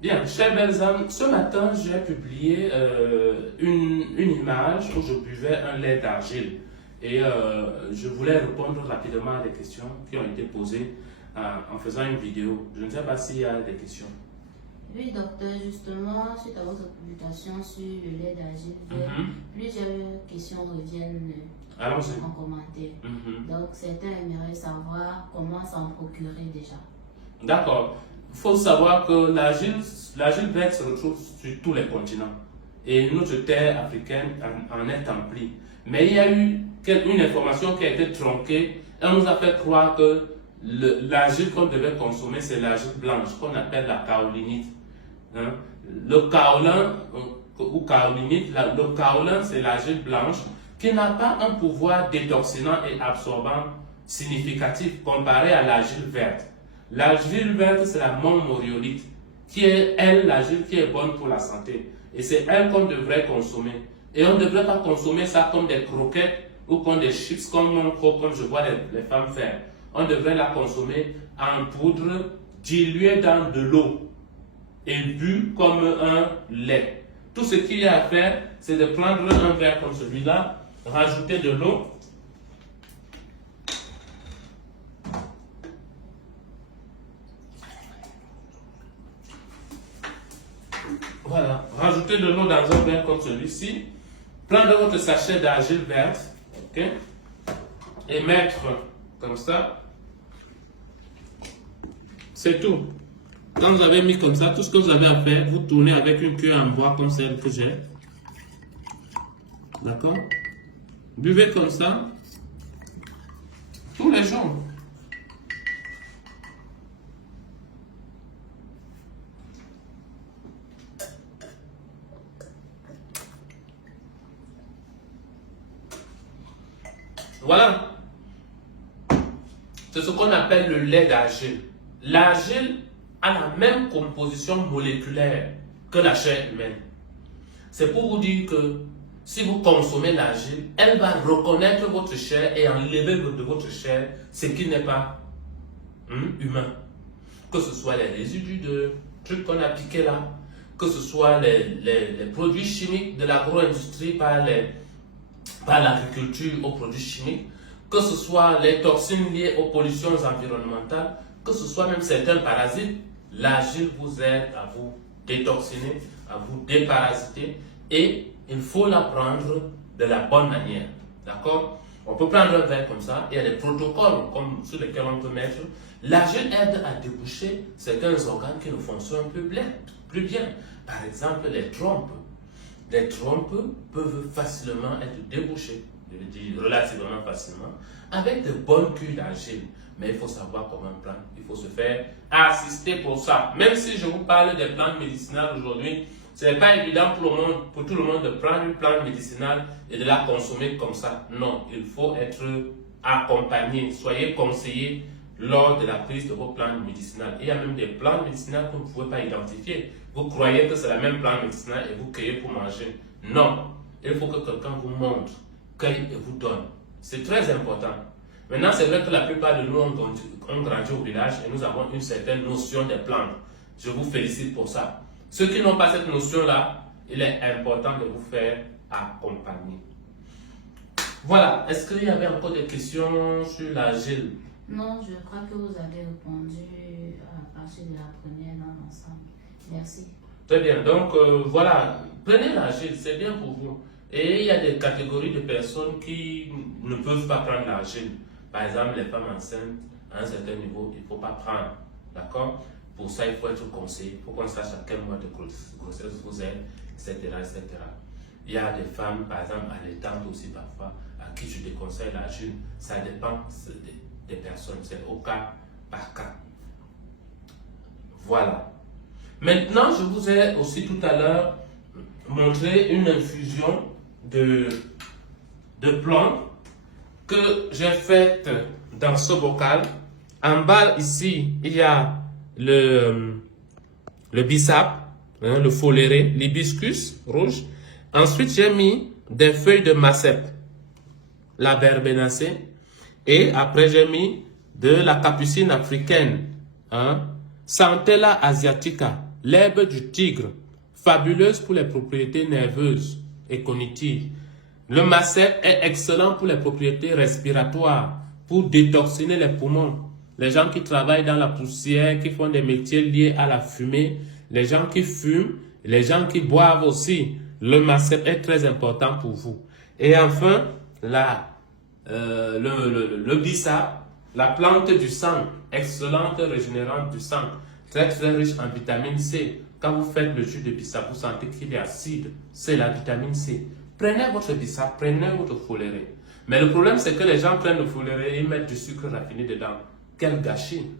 Bien, chers belles âmes, ce matin, j'ai publié une image où je buvais un lait d'argile. Et je voulais répondre rapidement à des questions qui ont été posées en faisant une vidéo. Je ne sais pas s'il y a des questions. Oui, docteur, justement, suite à votre publication sur le lait d'argile vert, plusieurs questions reviennent en commentaire. Donc, certains aimeraient savoir comment s'en procurer déjà. D'accord. Il faut savoir que l'argile verte se retrouve sur tous les continents. Et notre terre africaine en est emplie. Mais il y a eu une information qui a été tronquée. Elle nous a fait croire que l'argile qu'on devait consommer, c'est l'argile blanche, qu'on appelle la kaolinite. Hein? Le kaolin, ou kaolinite, le kaolin, c'est l'argile blanche qui n'a pas un pouvoir détoxinant et absorbant significatif comparé à l'argile verte. L'argile verte, c'est la montmorillonite, qui est, elle, l'argile qui est bonne pour la santé. Et c'est elle qu'on devrait consommer. Et on ne devrait pas consommer ça comme des croquettes ou comme des chips, comme je vois les femmes faire. On devrait la consommer en poudre, diluée dans de l'eau et bu comme un lait. Tout ce qu'il y a à faire, c'est de prendre un verre comme celui-là, rajouter de l'eau. Voilà, rajoutez de l'eau dans un verre comme celui-ci. Prendre votre sachet d'argile verte, ok, et mettre comme ça. C'est tout. Quand vous avez mis comme ça, tout ce que vous avez à faire, vous tournez avec une cuillère en bois comme celle que j'ai. D'accord? Buvez comme ça tous les jours. Voilà. C'est ce qu'on appelle le lait d'argile. L'argile a la même composition moléculaire que la chair humaine. C'est pour vous dire que si vous consommez l'argile, elle va reconnaître votre chair et enlever de votre chair ce qui n'est pas humain. Que ce soit les résidus de trucs qu'on a piqués là, que ce soit les produits chimiques de l'agro-industrie par l'agriculture aux produits chimiques, que ce soit les toxines liées aux pollutions environnementales, que ce soit même certains parasites, l'argile vous aide à vous détoxiner, à vous déparasiter et il faut la prendre de la bonne manière. D'accord? On peut prendre un verre comme ça, il y a des protocoles sur lesquels on peut mettre. L'argile aide à déboucher certains organes qui ne fonctionnent plus bien. Par exemple, les trompes. Les trompes peuvent facilement être débouchées, je veux dire relativement facilement, avec de bonnes cures d'argile. Mais il faut savoir comment prendre. Il faut se faire assister pour ça. Même si je vous parle des plantes médicinales aujourd'hui, ce n'est pas évident pour tout le monde de prendre une plante médicinale et de la consommer comme ça. Non, il faut être accompagné. Soyez conseillé lors de la prise de vos plantes médicinales. Il y a même des plantes médicinales que vous ne pouvez pas identifier. Vous croyez que c'est la même plante médicinale et vous cueillez pour manger. Non, il faut que quelqu'un vous montre, cueille et vous donne. C'est très important. Maintenant, c'est vrai que la plupart de nous ont grandi au village et nous avons une certaine notion des plantes. Je vous félicite pour ça. Ceux qui n'ont pas cette notion-là, il est important de vous faire accompagner. Voilà, est-ce qu'il y avait encore des questions sur l'argile? Non, je crois que vous avez répondu à partir de la première dans l'ensemble. Merci. Très bien, donc voilà, prenez l'argile, c'est bien pour vous. Et il y a des catégories de personnes qui ne peuvent pas prendre l'argile. Par exemple, les femmes enceintes, à un certain niveau, il ne faut pas prendre. D'accord? Pour ça, il faut être conseillé. Il faut qu'on sache à quel mois de grossesse vous êtes, etc., etc. Il y a des femmes, par exemple, allaitantes aussi parfois, à qui je déconseille l'argile. Ça dépend des personnes. C'est au cas par cas. Voilà. Maintenant, je vous ai aussi tout à l'heure montré une infusion de plantes que j'ai faite dans ce bocal. En bas, ici, il y a le bissap, le foléré, l'hibiscus rouge. Ensuite, j'ai mis des feuilles de macep, la verbénacée. Et après, j'ai mis de la capucine africaine, Centella asiatica, L'herbe du tigre, fabuleuse pour les propriétés nerveuses et cognitives. Le macèpe est excellent pour les propriétés respiratoires, pour détoxiner les poumons. Les gens qui travaillent dans la poussière, qui font des métiers liés à la fumée, les gens qui fument, les gens qui boivent aussi, le macèpe est très important pour vous. Et enfin, le bissap, la plante du sang, excellente régénérante du sang, très très riche en vitamine C. Quand vous faites le jus de bissap, vous sentez qu'il est acide, c'est la vitamine C. Prenez votre bissap, prenez votre foléré. Mais le problème, c'est que les gens prennent le foléré et mettent du sucre raffiné dedans. Quel gâchis!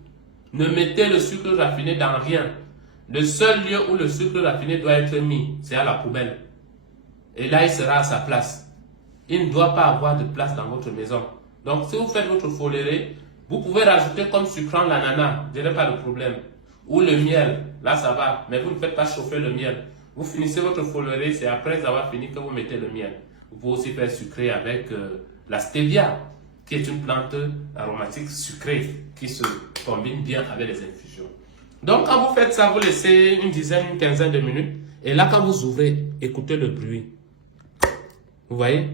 Ne mettez le sucre raffiné dans rien. Le seul lieu où le sucre raffiné doit être mis, c'est à la poubelle. Et là, il sera à sa place. Il ne doit pas avoir de place dans votre maison. Donc, si vous faites votre foléré, vous pouvez rajouter comme sucrant l'ananas, je n'ai pas de problème. Ou le miel, là ça va, mais vous ne faites pas chauffer le miel. Vous finissez votre foléré, c'est après avoir fini que vous mettez le miel. Vous pouvez aussi faire sucré avec la stevia, qui est une plante aromatique sucrée qui se combine bien avec les infusions. Donc quand vous faites ça, vous laissez une dizaine, une quinzaine de minutes. Et là, quand vous ouvrez, écoutez le bruit. Vous voyez?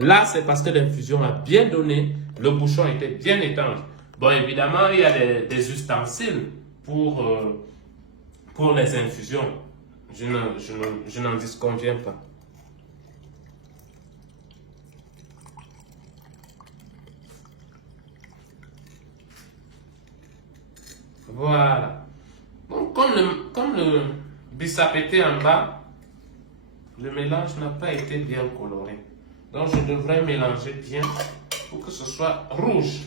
Là, c'est parce que l'infusion a bien donné, le bouchon était bien étanche. Bon, évidemment, il y a des ustensiles pour les infusions. Je n'en disconviens pas. Voilà. Donc, comme le bissap était en bas, le mélange n'a pas été bien coloré. Donc, je devrais mélanger bien pour que ce soit rouge.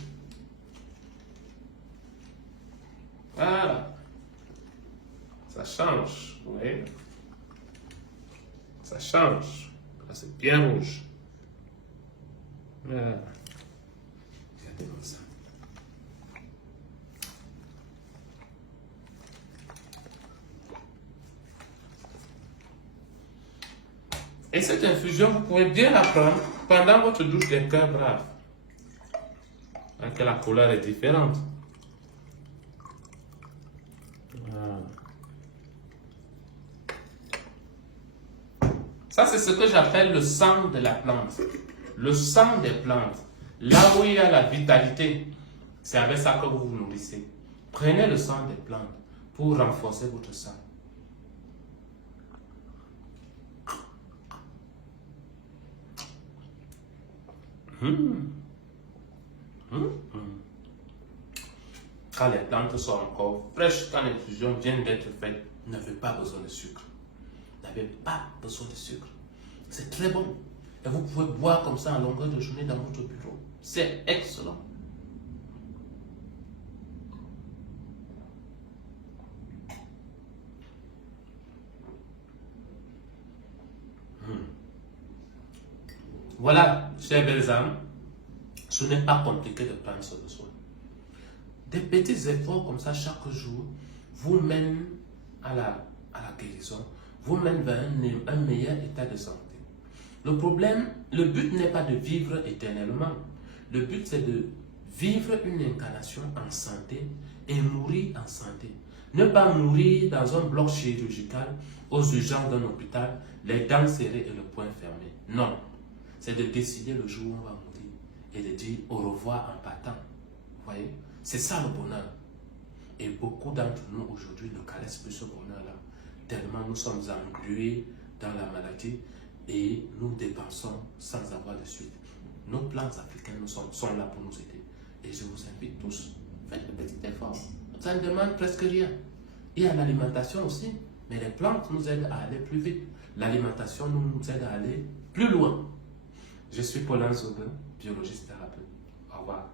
Voilà. Ça change, vous voyez. Ça change. Là, c'est bien rouge. Voilà. Regardez-moi ça. Et cette infusion, vous pouvez bien la prendre pendant votre douche des cœurs braves. Alors que la couleur est différente. Ça, c'est ce que j'appelle le sang de la plante. Le sang des plantes. Là où il y a la vitalité, c'est avec ça que vous vous nourrissez. Prenez le sang des plantes pour renforcer votre sang. Quand les plantes sont encore fraîches, quand l'infusion vient d'être faite, vous n'avez pas besoin de sucre. Vous n'avez pas besoin de sucre. C'est très bon. Et vous pouvez boire comme ça en longueur de journée dans votre bureau. C'est excellent. Voilà, chers belles âmes, ce n'est pas compliqué de prendre soin de soi. Des petits efforts comme ça chaque jour vous mènent à la guérison, vous mènent vers un meilleur état de santé. Le problème, le but n'est pas de vivre éternellement. Le but, c'est de vivre une incarnation en santé et mourir en santé. Ne pas mourir dans un bloc chirurgical aux urgences d'un hôpital, les dents serrées et le poing fermé. Non. C'est de décider le jour où on va mourir et de dire au revoir en partant. Vous voyez? C'est ça le bonheur. Et beaucoup d'entre nous aujourd'hui ne caressent plus ce bonheur-là. Tellement nous sommes englués dans la maladie et nous dépensons sans avoir de suite. Nos plans africains sont là pour nous aider. Et je vous invite tous, faites un petit effort. Ça ne demande presque rien. Il y a l'alimentation aussi, mais les plantes nous aident à aller plus vite. L'alimentation nous aide à aller plus loin. Je suis Paulin Zobin, biologiste thérapeute. Au revoir.